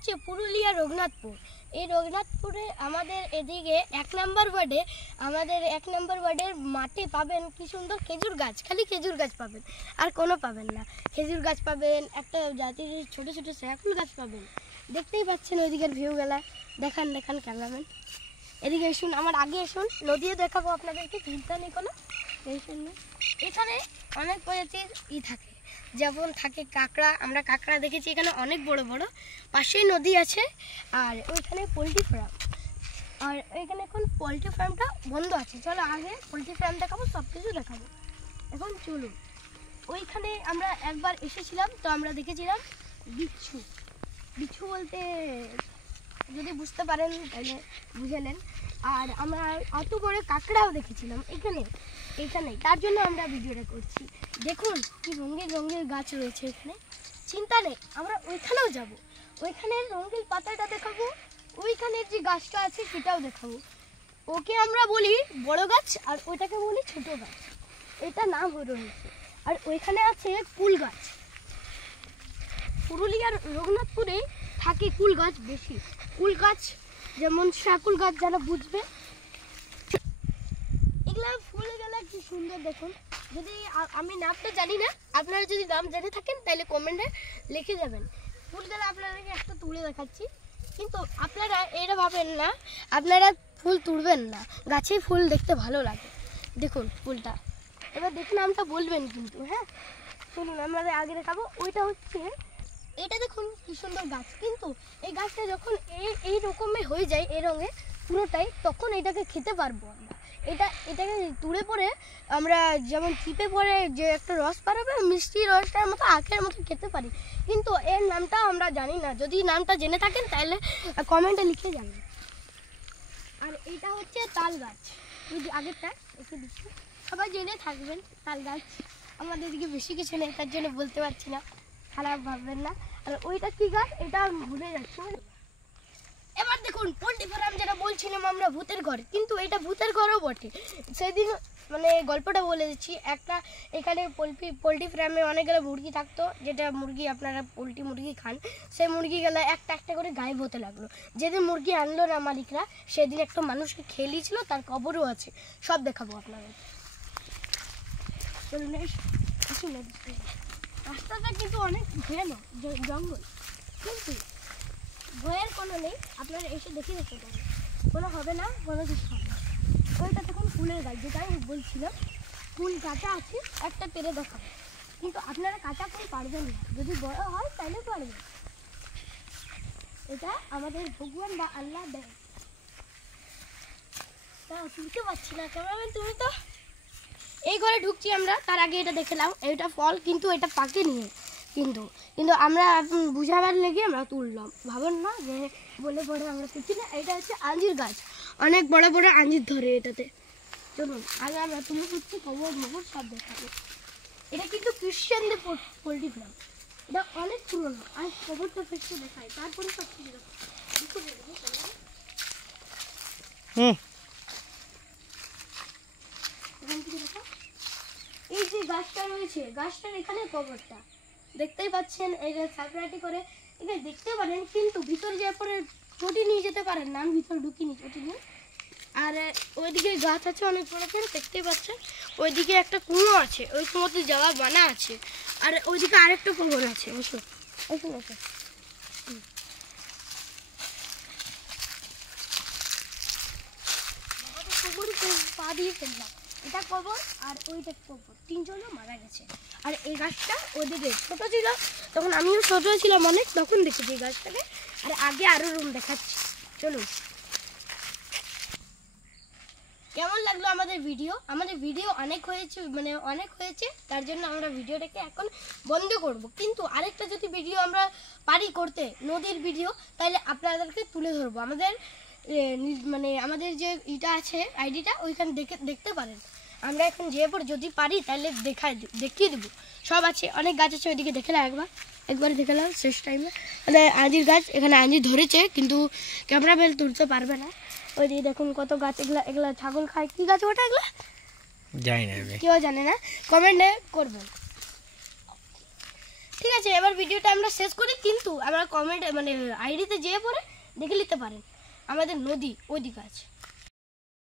হচ্ছে পুরুলিয়া রঘুনাথপুর। এই রঘুনাথপুরে আমাদের এদিকে 1 নম্বর ওয়ার্ডে মাঠে পাবেন কি সুন্দর খেজুর গাছ, খালি খেজুর গাছ পাবেন, আর কোনো পাবেন না। খেজুর গাছ পাবেন, একটা জাতির ছোট ছোট শ্যাকুল গাছ পাবেন। দেখতেই পাচ্ছেন ওইদিকের ভিউগুলা। দেখান ক্যামেরাম্যান, এদিকে এসুন, আমার আগে এসুন, নদীও দেখাবো আপনাদেরকে, চিন্তা নেই কোনো। এখানে অনেক প্রজাতির থাকে, যেমন থাকে কাঁকড়া। আমরা কাঁকড়া দেখেছি এখানে অনেক বড় বড়। পাশেই নদী আছে, আর ওইখানে পোলট্রি ফার্ম। আর এখানে এখন পোলট্রি ফার্মটা বন্ধ আছে। চলো আগে পোলট্রি ফার্ম দেখাবো, সব কিছু দেখাবো। এখন চলুন, ওইখানে আমরা একবার এসেছিলাম, তো আমরা দেখেছিলাম বিচ্ছু বলতে যদি বুঝতে পারেন তাহলে বুঝে নেন। আর আমরা অত বড় কাঁকড়াও দেখেছিলাম এখানে, তার জন্য আমরা ভিডিওটা করছি। দেখুন কি রঙের গাছ রয়েছে এখানে। চিন্তা নেই, আমরা ওইখানেও যাব, ওইখানের রঙিন পাতাটা দেখাবো, ওইখানের যে গাছটা আছে সেটাও দেখাবো। ওকে আমরা বলি বড় গাছ, আর ওইটাকে বলি ছোট গাছ, এটা নাম রয়েছে। আর ওইখানে আছে কুল গাছ। পুরুলিয়ার রঘুনাথপুরে থাকে কুল গাছ বেশি। কুল গাছ যেমন শাকুল গাছ, যারা বুঝবে। এগুলা ফুলগুলা কি সুন্দর দেখুন। যদি আমি নামটা জানি না, আপনারা যদি নাম জেনে থাকেন তাহলে কমেন্টে লিখে যাবেন। ফুলগুলা আপনাদেরকে একটা তুলে দেখাচ্ছি, কিন্তু আপনারা এটা ভাবেন না আপনারা ফুল তুলবেন না, গাছে ফুল দেখতে ভালো লাগে। দেখুন ফুলটা, এবার দেখে নামটা বলবেন কিন্তু। হ্যাঁ শুনুন, আমরা আগে দেখাবো। ওইটা হচ্ছে, এটা দেখুন কি সুন্দর গাছ, কিন্তু এই গাছটা যখন এই রকমের হয়ে যায় এই রঙে পুরোটাই, তখন এটাকে খেতে পারবো আমরা। এটাকে তুলে পরে আমরা যেমন চিপে পরে যে একটা রস পারবে, মিষ্টি রসটার মতো আখের মতো খেতে পারি, কিন্তু এর নামটা আমরা জানি না। যদি নামটা জেনে থাকেন তাহলে কমেন্টে লিখে যাবেন। আর এটা হচ্ছে তাল গাছ, আগেরটা একটু দিচ্ছি, সবাই জেনে থাকবেন তাল গাছ। আমাদের দিকে বেশি কিছু নেই, তার জন্য বলতে পারছি না, খারাপ ভাববেন না। আর ওইটা কি গাছ এটা আমি ভুলে যাচ্ছি। এবার দেখুন পোল্ট্রি ফার্ম, যেটা বলছিলাম আমরা ভূতের ঘর, কিন্তু এটা ভূতের ঘরও বটে। সেদিন মানে গল্পটা বলে দিচ্ছি একটা। এখানে পোল্ট্রি ফার্মে অনেকগুলো মুরগি থাকতো, যেটা মুরগি আপনারা পোল্ট্রি মুরগি খান, সেই মুরগিগুলো একটা একটা করে গায়েব হতে লাগলো। যেদিন মুরগি আনলো না মালিকরা, সেদিন একটা মানুষকে খেয়ে নিয়েছিল, তার কবরও আছে। সব দেখাবো আপনাদের। চলুন, রাস্তাটা কিন্তু অনেক ভয়ানক জঙ্গল, কিন্তু ভয়ের কোনো নেই, আপনারা এসে দেখে দেখতে পারেন, কোনো হবে না, কোনো কিছু হবে না। ওইটা তখন ফুলের গাছ, যেটা আমি বলছিলাম, ফুল কাঁচা আছে, একটা পেরে দেখাবো, কিন্তু আপনারা কাঁচা ফুল পারবেন না, যদি বড় হয় তাহলে পারবেন। এটা আমাদের ভগবান বা আল্লাহ দেয়। তা শুনতে পাচ্ছি না ক্যামেরাম্যান, তুমি তো। এই ঘরে ঢুকছি আমরা, তার আগে এটা দেখলাম, এটা ফল, কিন্তু এটা পাকে নিয়ে, কিন্তু আমরা বুঝাবার লেগে আমরা তুললাম, ভাবেন না যে বলে পড়ে আমরা তুলছি না। এটা হচ্ছে আঞ্জির গাছ, অনেক বড় বড় আঞ্জির ধরে এটাতে। চলুন আগে আমরা তুলে করছি, কবর মবর সব দেখাবো। এটা কিন্তু ক্রিশ্চিয়ানদের পোল্ট্রি ফার্ম, এটা অনেক পুরোনো। আর কবরটা ফেসে দেখায়, তারপরে সব কিছু দেখায়। এই যে গাছটা রয়েছে, গাছটার এখানে কবরটা দেখতেই পাচ্ছেন। এটা সাইপ্রাটি করে এখানে দেখতে পারেন, কিন্তু ভিতরে যাওয়ার পরে চটি নিয়ে যেতে পারেন না, আমি ভিতরে ঢুকিনি চটি নিয়ে। আর ওইদিকে গাছ আছে অনেক বড় করে, দেখতেই পাচ্ছেন। ওইদিকে একটা কুয়ো আছে, ওই কুয়োতে যাওয়া বানা আছে। আর ওইদিকে আরেকটা কবর আছে। পা দিয়ে ফেললাম, এটা কবর আর ওইটা কবর, তিনজনও মারা গেছে। আর এই গাছটা ওদিকে ছোট ছিল, তখন আমিও ছোট ছিলাম অনেক, তখন দেখেছি এই গাছটাকে। আর আগে আরো রুম দেখাচ্ছি, চলুন। কেমন লাগলো আমাদের ভিডিও? অনেক হয়েছে, তার জন্য আমরা ভিডিওটাকে এখন বন্ধ করব। কিন্তু আরেকটা যদি ভিডিও আমরা পারি করতে, নদীর ভিডিও, তাহলে আপনাদেরকে তুলে ধরবো। আমাদের যে এটা আছে আইডিটা, ওইখানে দেখতে পারেন। আমরা এখন যেয়ে পর যদি পারি তাহলে দেখিয়ে দেবো। সব আছে, অনেক গাছ আছে, ওইদিকে দেখলাম একবার দেখলাম শেষ টাইমে। মানে আঞ্জির গাছ, এখানে আঞ্জির ধরেছে, কিন্তু ক্যামেরাম্যান তুলতে পারবে না। ওইদিকে দেখুন কত গাছ, এগুলা ছাগল খায়। কি গাছ ওটা? এগুলা জানি না, কেউ জানে না, কমেন্টে করবেন। ঠিক আছে, এবার ভিডিওটা আমরা শেষ করি, কিন্তু আমরা কমেন্ট মানে আইডিতে যেয়ে পরে দেখে নিতে পারেন আমাদের নদী ওইদিকে আছে।